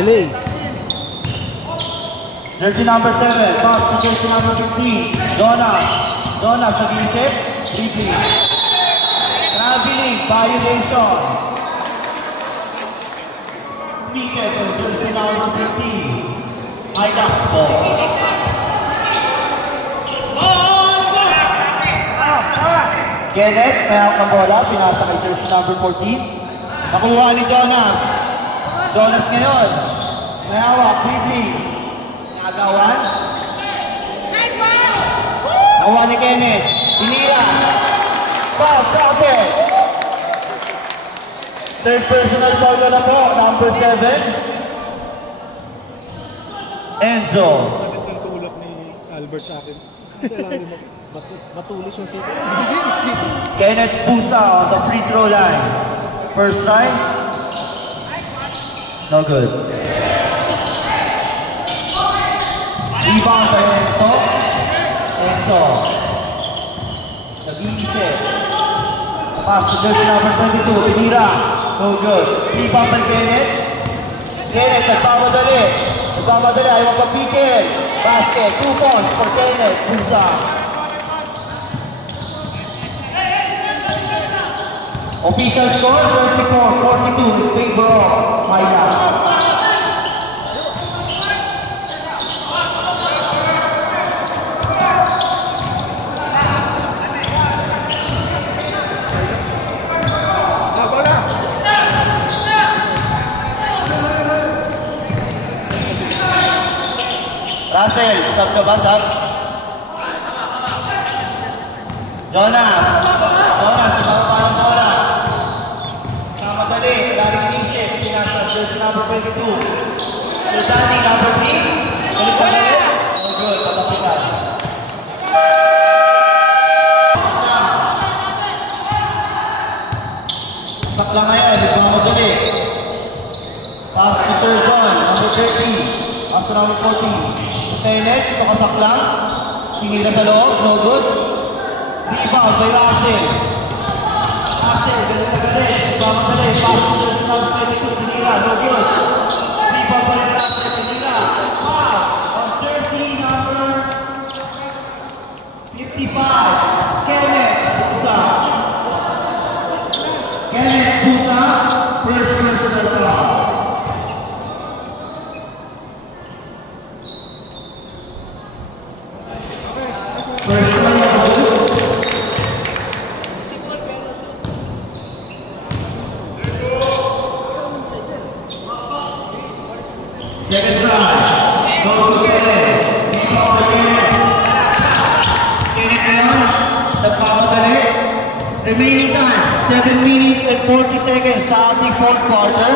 delay. Jersey number 7, pass to jersey number 15, Jonas. Jonas, nag-iisip, dribbling. Traveling, violation. Speaker to jersey number 15, Highlock ball. Kenneth, may hawak ng bola, pinasa kay jersey number 14. Nakuha ni Jonas. Jonas ngayon, may hawak, dribbling. Agawan. Nakuha ni Kenneth. Inira. Foul, counter. Third personal foul ka na po, number 7. Enzo. Sakit ng tulak ni Albert sa akin. Kasi alam mo, matulis yung city. Kenneth Pusa on the free throw line. First try. No good. Rebound by Enzo. Enzo. Nag-iisip. Pass to jersey number 22. Pinira. No good. Rebound by Kenneth. Kenneth, nagpamadali. Nagpamadali. Ayaw magpapikil. Basket. 2 points for Kenneth Pusa. Official score 34-42 in favor of Highlight. Russell, sab ka ba, sab? Jonas, ikaw pa ng bola. Kamadali, galing isip, pinasa jersey number 22. Sultani, number 3. Galing pa rin. So good, patapitan. Sakla ngayon, nagmamadali. Pass to Sir John, number 30. Pass to number 14. Kenneth, pakasak lang. Pinira sa loob, no good. Rebound by Russell. Russell, galing na galing. Nagmamadali, pass to jersey number 22. Pinira, no good. Rebound pa rin Russell, pinira. Foul on jersey number 55. Kenneth Pusa. Kenneth Pusa, first personal foul. Second try. Go to Kenneth. Rebound by Kenneth. Kenneth ngayon. Nagpapadali. Remaining time. 7 minutes and 40 seconds sa ating fourth quarter.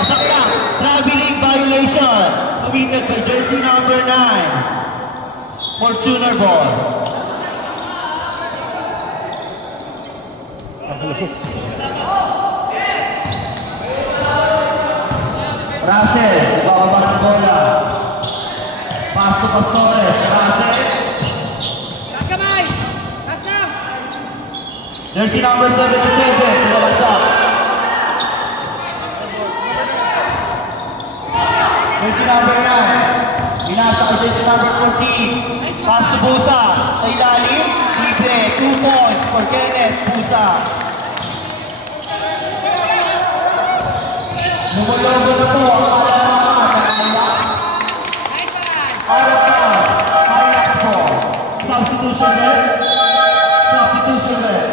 Masakta. Traveling violation. Committed by jersey number 9. Fortuner ball. Russell, bababa ng bola. Pass to Pastores. Russell. Taas kamay! Taas na! Jersey number 77. Tumabagsak. Jersey number 9. Binasa ko jersey number 14. Pass to Pusa. Sa ilalim. Libre. 2 points for Kenneth Pusa. Bumulong na po ang alaman ng Highlock. Out of bounds. Highlock po. Substitution red. Substitution red.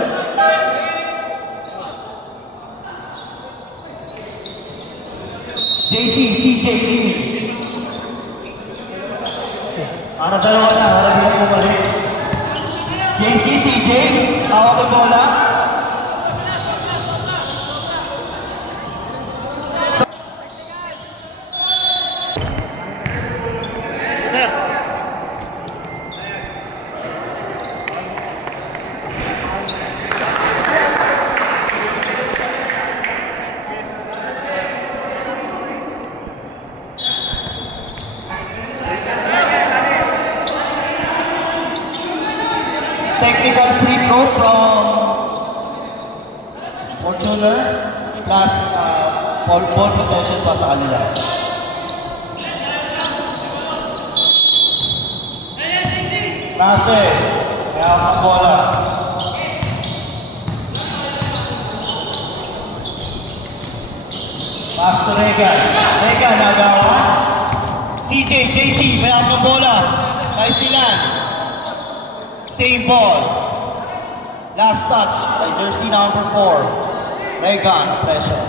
JT, CJ, Kimmich. Para dalawa na. Para bilang po balik. JC, CJ. Tawag ang bola. Technical free throw from Fortuner plus ball possession pa sa kanila. Nase, kaya ang bola. Pass to Regan. Regan, nagawa. CJ, JC, may ang bola. Nice nilan. Same ball. Last touch by jersey number 4. Regan, pressure.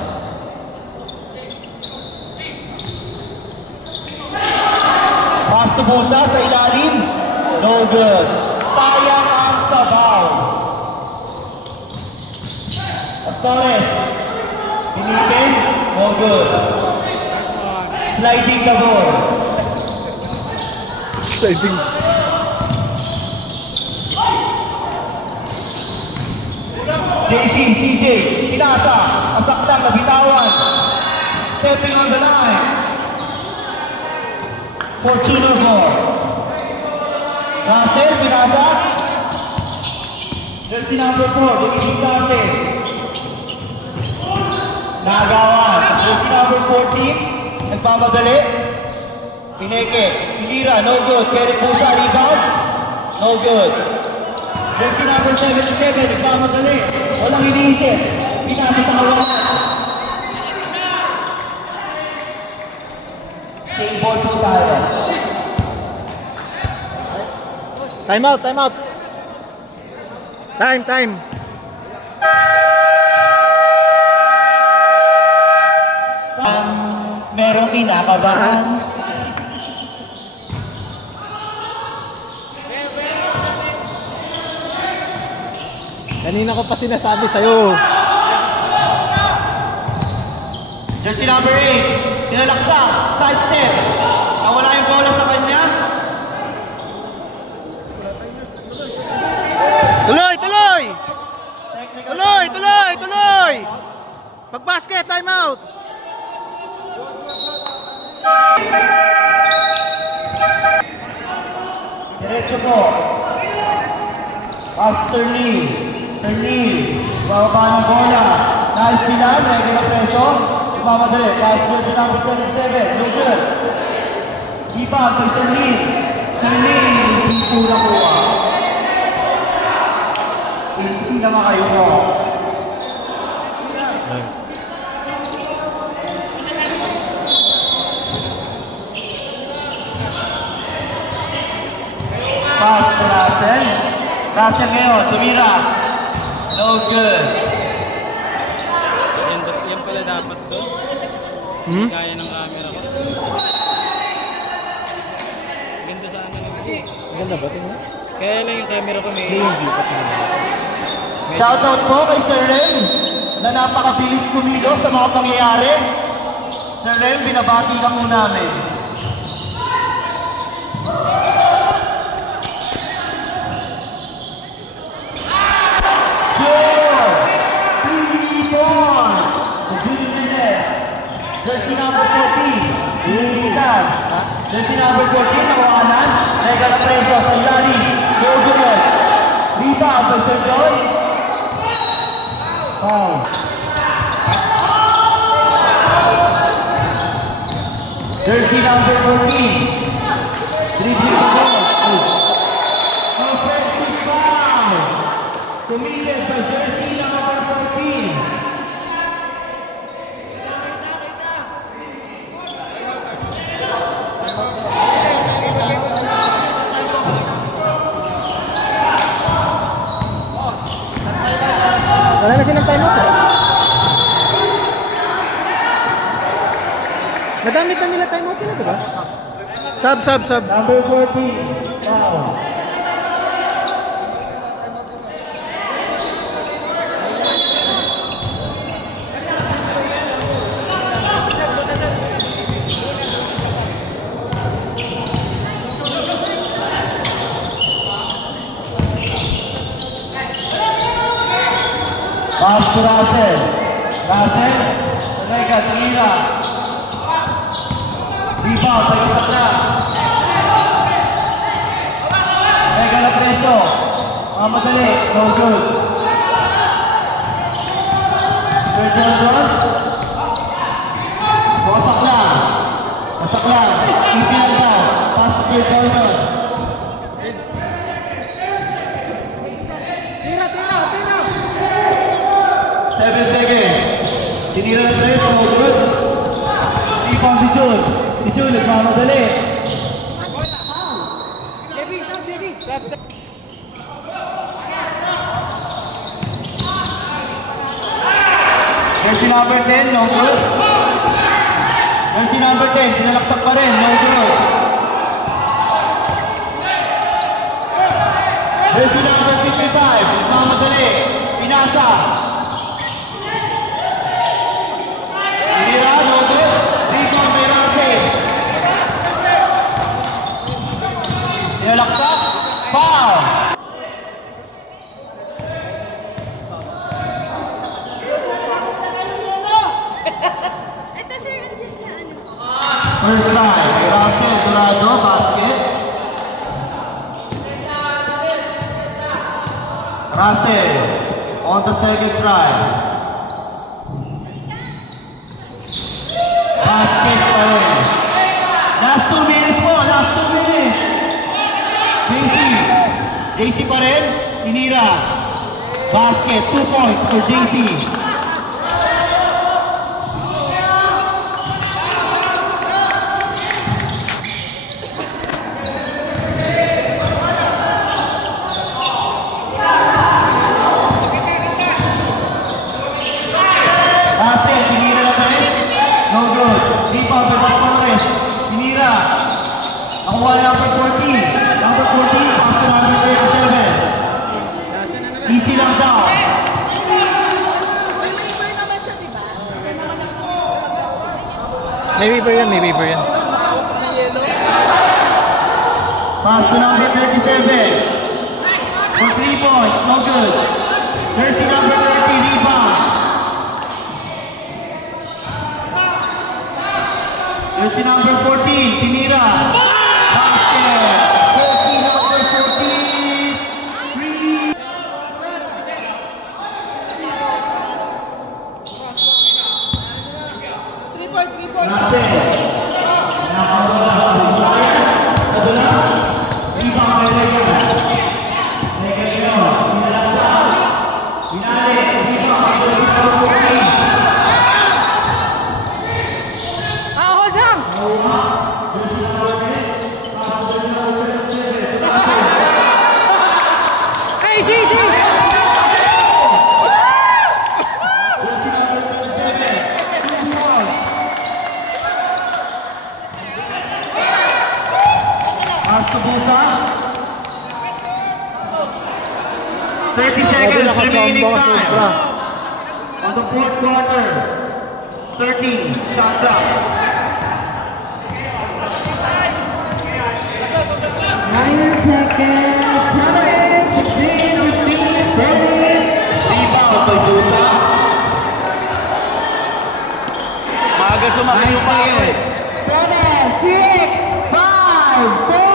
Pass to Busa sa ilalim. No good. Sayang ang sabaw. Astores. Pinipin. No good. Sliding the ball. Sliding. JC, CJ, pinasa. Asaktan, nabitawan. Stepping on the line. Fortuna ball. Russell, pinasa. Jersey number 4, Dimitri. Nagawan. Jersey number 14, nagmamadali. Pineke, Pinira, no good. Kerry Pusa, rebound. No good. Jersey number 77, nagmamadali. Walang iniisip. Pinasa sa kawalan. Same ball po tayo. Time out, time out. Time. Merong kinakabahan. Kanina ko pa sinasabi sa'yo. Jersey number 8, sinalaksa, side step. Nawala yung bola sa kanya. Tuloy! Mag-basket, time out! Diretso po. After Lee. Bababa ng bola. Nice nilan, ready na preso. Ipamadali. Pass jersey number 77. No good. Ibag kay Sir Lee. Sir Lee, hindi po nakuha. Hindi na makayuha. Pass to Russell. Russell ngayon, tumira. No good. Yan pala dapat to. Kaya ng camera ko. Ganda sana ng video. Ganda ba? Tingnan mo. Kaya lang yung camera ko may... Hindi pa tingnan. Shoutout po kay Sir Ren na napakabilis kumilos sa mga pangyayari. Sir Ren, binabati lang mo namin. Jersey number 14, Lilitan. Jersey number 14, nakawanan. Mega na preso sa Lali. No good. Rebound by Sir Joy. Foul. Jersey number 14, dribbling the ball. Offensive foul. Committed by jersey number 14. Wala na silang time out eh. Nagamit na nila time out nila, diba? Sub. Number 14. Wow. Pass to Russell. Omega, tumira. Rebound, sa isang na. Omega na preso. Madali, no good. Sir John. Wasak lang. Wasak lang. Easy lang daw. Pass to Sir Jordan. Tira! 7 seconds. Tinira na 3. So good. Rebound si Jul. Si Jul, nagmamadali. Jersey number 10, no good. Jersey number 10, sinalaksak pa rin, no good. Jersey number 55, nagmamadali. Pinasa. Tinira, no good. Rebound by Rase. Sinalaksak. Foul. First try, Russell Dorado, basket. Russell, on the second try. Basket pa rin. Last 2 minutes po, last 2 minutes. JC pa rin, tinira. Basket, 2 points for JC. Nakuha number 14. Number 14, pass to number 37. Easy lang daw. May paper yan. Pass to number 37. For 3 points, no good. Jersey number 30, rebound. Jersey number 14, tinira. Basket. Jersey number 14, free. Busa. 30 seconds remaining time. On the fourth quarter. 13, shot clock. 9 seconds. 7, 16, 15, 30. Rebound by Busa. Maaga sumakit yung 9 seconds. 7, 6, 5, 4.